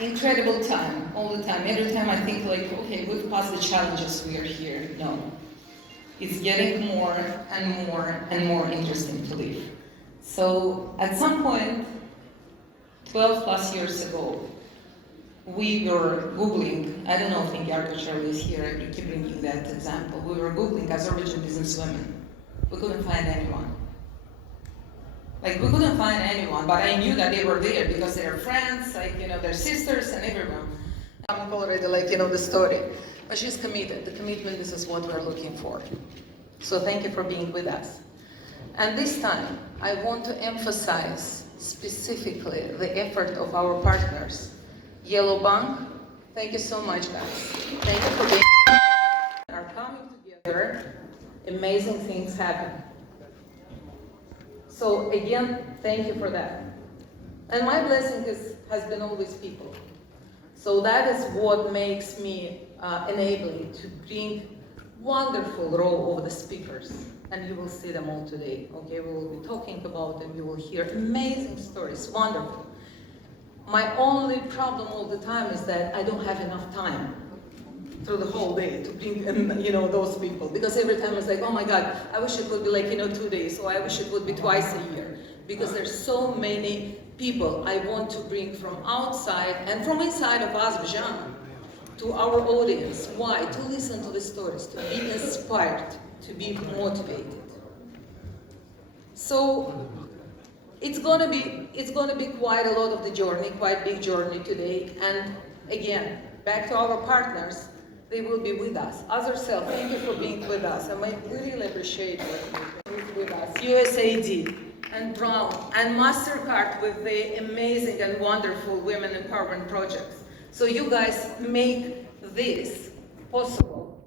incredible time, all the time. Every time I think like, okay, we've passed the challenges, we are here. No. It's getting more and more and more interesting to live. So at some point, 12 plus years ago, we were Googling, I don't know if Yarko is here, I keep bringing that example. We were Googling Azerbaijan businesswomen. We couldn't find anyone. Like, we couldn't find anyone, but I knew that they were there because they're friends, like, you know, their sisters and everyone. I'm already, like, you know, the story. But she's committed. The commitment, this is what we're looking for. So thank you for being with us. And this time, I want to emphasize specifically the effort of our partners. Yellow Bank, thank you so much, guys. Thank you for being here. Are coming together, amazing things happen. So again, thank you for that. And my blessing has been always people. So that is what makes me enabling to bring wonderful row of the speakers. And you will see them all today, okay? We will be talking about them, you will hear amazing stories, wonderful. My only problem all the time is that I don't have enough time through the whole day to bring, you know, those people. Because every time it's like, oh my God, I wish it would be like, you know, 2 days, or I wish it would be twice a year. Because there's so many people I want to bring from outside and from inside of Azerbaijan to our audience. Why? To listen to the stories, to be inspired, to be motivated. So it's gonna be quite a lot of the journey, quite big journey today. And again, back to our partners, they will be with us. Azercell, thank you for being with us. And we really appreciate you with us. USAID and Brown and MasterCard with the amazing and wonderful Women Empowerment projects. So you guys make this possible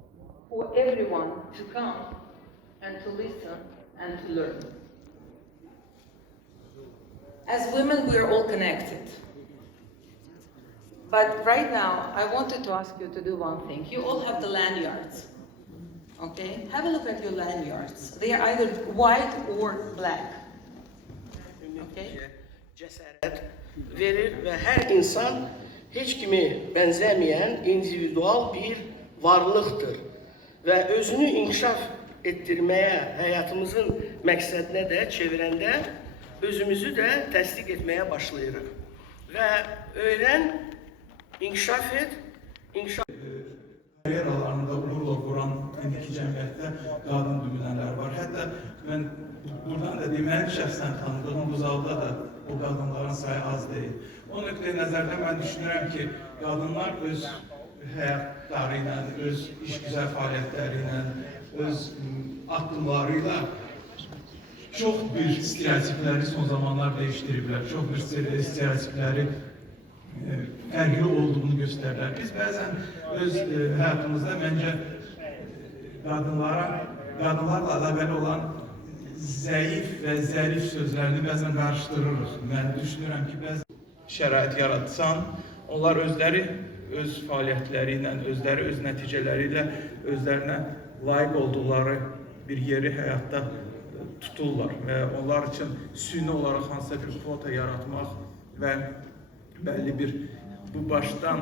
for everyone to come and to listen and to learn. As women, we are all connected. But right now, I wanted to ask you to do one thing. You all have the lanyards, okay? Have a look at your lanyards. They are either white or black, okay? Cəsarət verir və hər insan heç kimi bənzəməyən individual bir varlıqdır və özünü inkişaf etdirməyə, həyatımızın məqsədinə də çevirəndə özümüzü də təsdiq etməyə başlayırıq və öyrən, inkişaf et, inkişaf Kariyeralarında uğurla vuran indiki cəmiyyətdə qadın nümunələr var. Hətta mən buradan da deyim, mənim şəxsən tanıdığım bu zalda da o qadınların sayı az deyil. O nöqteyi nəzərdən mən düşünürəm ki, qadınlar öz həyatları ilə, öz işgüzar fəaliyyətləri ilə, öz addımlarıyla çox bir stereotipləri son zamanlar dəyişdiriblər. Çox bir stereotipləri fərqli olduğunu göstərirlər. Biz bəzən öz həyatımızda məncə qadınlarla əlaqəli olan zəif və zərif sözlərini bəzən qarışdırırıq. Mən düşünürəm ki, bəzən şərait yaratsan, onlar özləri öz fəaliyyətləri ilə, özləri öz nəticələri ilə özlərinə layiq olduqları bir yeri həyatda tuturlar və onlar üçün süni olaraq hansısa bir kvota yaratmaq və bəlli bir bu başdan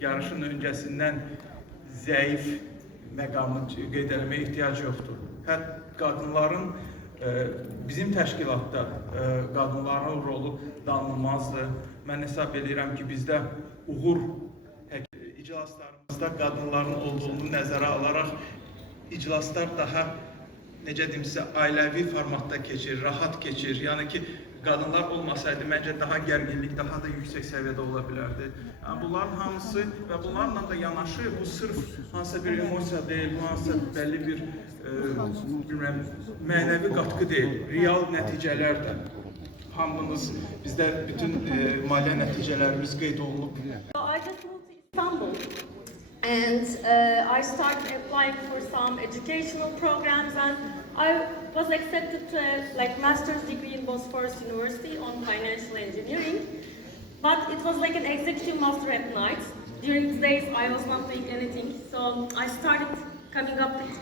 yarışın öncəsindən zəif məqamı qeyd etməyə ehtiyac yoxdur. Qadınların bizim təşkilatda qadınların rolu danılmazdır. Mən hesab edirəm ki, bizdə uğur iclaslarımızda qadınların olduğunu nəzərə alaraq iclaslar daha necə deyim sizə, ailəvi formatda keçir, rahat keçir. Yəni ki, qadınlar olmasaydı, məncə daha gərginlik, daha da yüksək səviyyədə ola bilərdi. Yəni, bunların hamısı və bunlarla da yanaşı, bu sırf hansısa bir emosiya deyil, bu hansısa bəlli bir mənəvi qatqı deyil, real nəticələr də. Hamımız, bizdə bütün maliyyə nəticələrimiz qeyd olunub. I just moved to Istanbul and I started applying for some educational programs, and I was accepted to a master's degree in Bosphorus University on financial engineering, but it was like an executive master at night. During the days I was not doing anything, so I started coming up with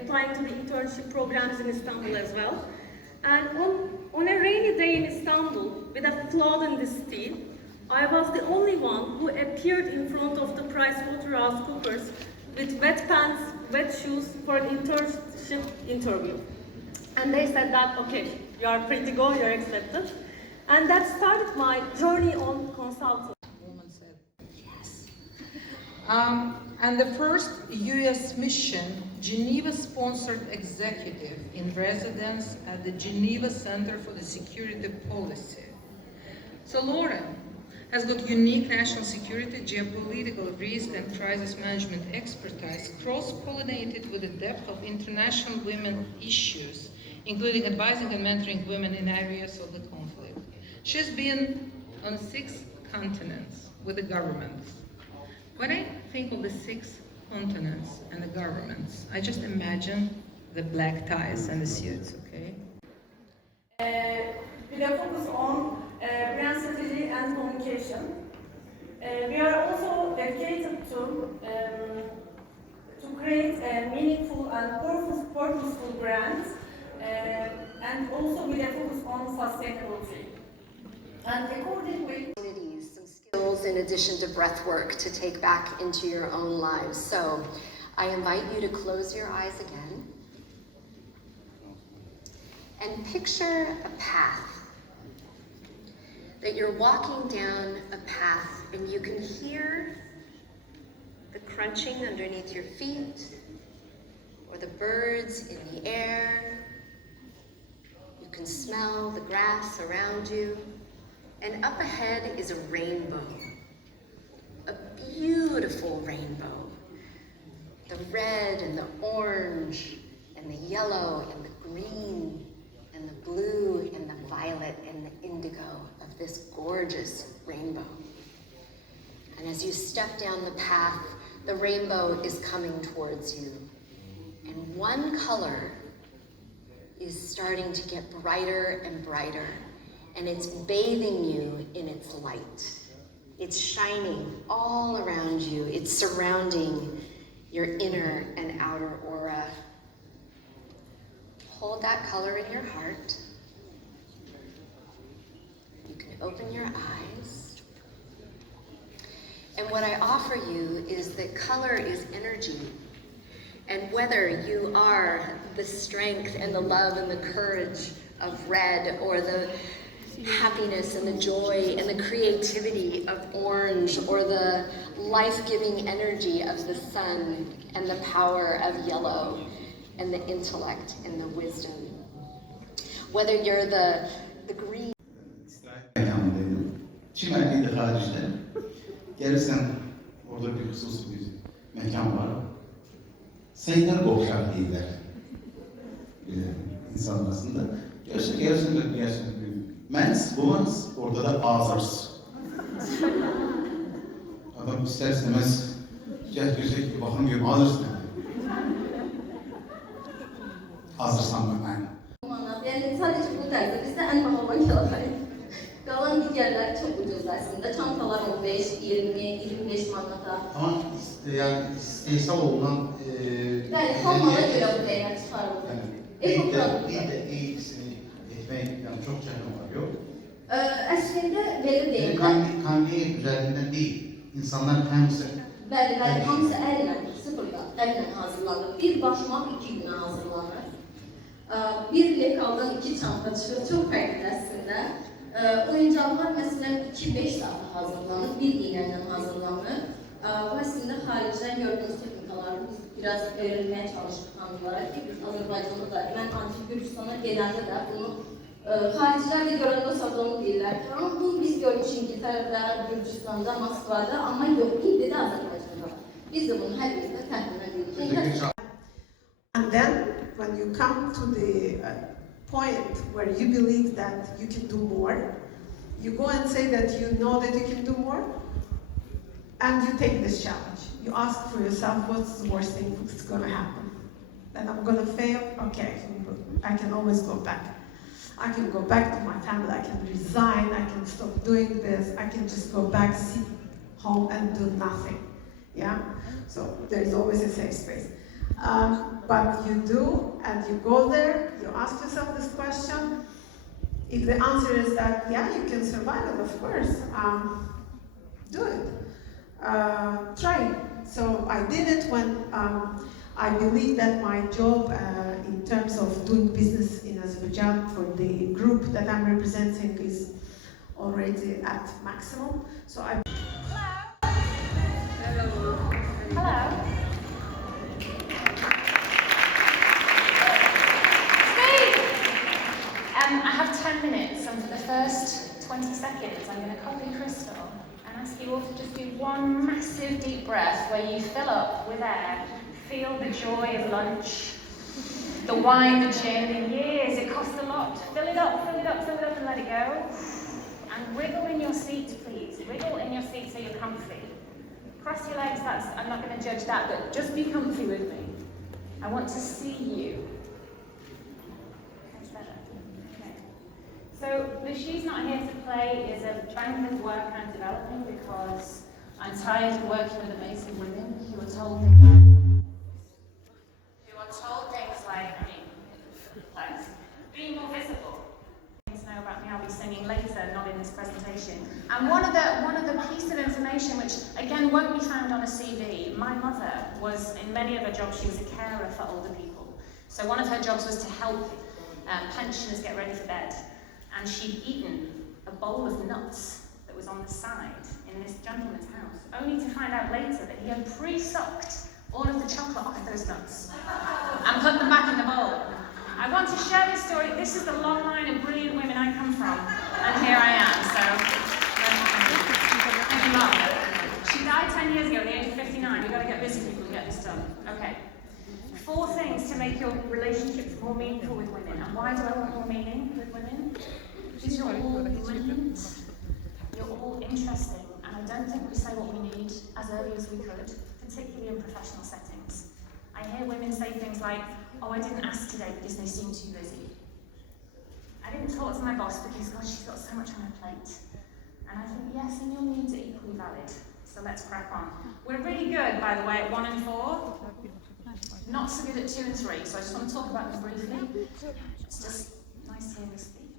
applying to the internship programs in Istanbul as well. And on a rainy day in Istanbul, with a flood in the city, I was the only one who appeared in front of the PricewaterhouseCoopers with wet pants, wet shoes for an internship interview. And they said that, okay, you are free to go, you're accepted. And that started my journey on consulting. Woman said, yes. And the first U.S. mission, Geneva-sponsored executive in residence at the Geneva Center for the Security Policy. So Lauren has got unique national security, geopolitical risk and crisis management expertise, cross-pollinated with the depth of international women issues, including advising and mentoring women in areas of the conflict. She's been on 6 continents with the governments. When I think of the 6 continents and the governments, I just imagine the black ties and the suits, okay? With a focus on brand strategy and communication. We are also dedicated to create a meaningful and purposeful brands, and also with a focus on sustainability. And accordingly, some skills in addition to breath work to take back into your own lives. So I invite you to close your eyes again and picture a path. That you're walking down a path and you can hear the crunching underneath your feet or the birds in the air. You can smell the grass around you. And up ahead is a rainbow, a beautiful rainbow. The red and the orange and the yellow and the green and the blue and the violet and the indigo of this gorgeous rainbow. And as you step down the path, the rainbow is coming towards you. And one color is starting to get brighter and brighter. And it's bathing you in its light. It's shining all around you. It's surrounding your inner and outer aura. Hold that color in your heart. You can open your eyes. And what I offer you is that color is energy. And whether you are the strength and the love and the courage of red, or the happiness and the joy and the creativity of orange, or the life-giving energy of the sun and the power of yellow and the intellect and the wisdom. Whether you're the green. Mekanındaydım. Çimenli'de haricinde. Gelirsen orada bir husus bir mekan var. Sayınlar Bokşar değiller. İnsan arasında. Gerçekten men's, women's, orada da others. Adam ister istemez görecek ki bakın diyorum others ne? Others'tan ben. Yani sadece bu tarzda bizde en pahalı olan kağıtlar. Kalan diğerler çok ucuz aslında. Çantalar 15, 20, 25 manata. Ama yani isteysel olunan yani hamala göre bu değer çıkarıldı. İlde iyisini etmek yani çok çare var yok. Aslında belə deyim. Kandiye üzerinden değil. İnsanlar hemsi. Bəli, hamısı əllə, sıfırdan, əllə hazırlanır. Bir başmaq 2 günə hazırlanır. Bir lekaldan 2 çanta çıxır, çox fərqli əslində. Oyuncaqlar məsələn 2-5 saata hazırlanır, bir iğnə hazırlanır. Bu əslində xaricdən gördüyünüz texnikaları biz biraz öyrənməyə çalışdıq xanımlara ki, biz Azərbaycanda da, mən Antik Gürcistana gələndə də bunu xaricilər də görəndə sazonu deyirlər ki, bunu biz görmüş İngiltərədə, Gürcistanda, Moskvada, amma yox, indi də Azərbaycanda var. Biz də bunu hər birində təxmin edirik. And then, when you come to the point where you believe that you can do more, you go and say that you know that you can do more, and you take this challenge. You ask for yourself, what's the worst thing that's going to happen? Then I'm going to fail? Okay, I can always go back. I can go back to my family, I can resign, I can stop doing this, I can just go back, sit home and do nothing. Yeah? So there's always a safe space. But you do, and you go there, you ask yourself this question. If the answer is that, yeah, you can survive it, of course. try. So I did it when I believe that my job in terms of doing business in Azerbaijan for the group that I'm representing is already at maximum. So I. Hello. I have 10 minutes, and for the first 20 seconds, I'm going to copy Crystal and ask you all to just do one massive deep breath where you fill up with air, feel the joy of lunch, the wine, the gin, the years, it costs a lot. Fill it up, fill it up, fill it up and let it go. And wriggle in your seat, please. Wriggle in your seat so you're comfy. Cross your legs, I'm not going to judge that, but just be comfy with me. I want to see you. That's better. Okay. So the She's Not Here to Play is a bank of work I'm developing because I'm tired of working with amazing women who are told things like, thanks, be more visible. Know about me, I'll be singing later, not in this presentation. And one of the pieces of information, which again won't be found on a CV, my mother was, in many of her jobs, she was a carer for older people. So one of her jobs was to help pensioners get ready for bed. And she'd eaten a bowl of nuts that was on the side in this gentleman's house, only to find out later that he had pre-sucked all of the chocolate off those nuts and put them back in the bowl. I want to share this story. This is the long line of brilliant women I come from, and here I am, so thank you, Mum. She died 10 years ago at the age of 59. We've got to get busy people and get this done. Okay. 4 things to make your relationships more meaningful with women. And why do I want more meaning with women? Because you're all brilliant. You're all interesting, and I don't think we say what we need as early as we could, particularly in professional settings. I hear women say things like, oh, I didn't ask today because they seem too busy. I didn't talk to my boss because, God, she's got so much on her plate. And I think, yes, and your needs are equally valid. So let's crack on. We're really good, by the way, at 1 and 4. Not so good at 2 and 3, so I just want to talk about them briefly. It's just nice to hear me speak.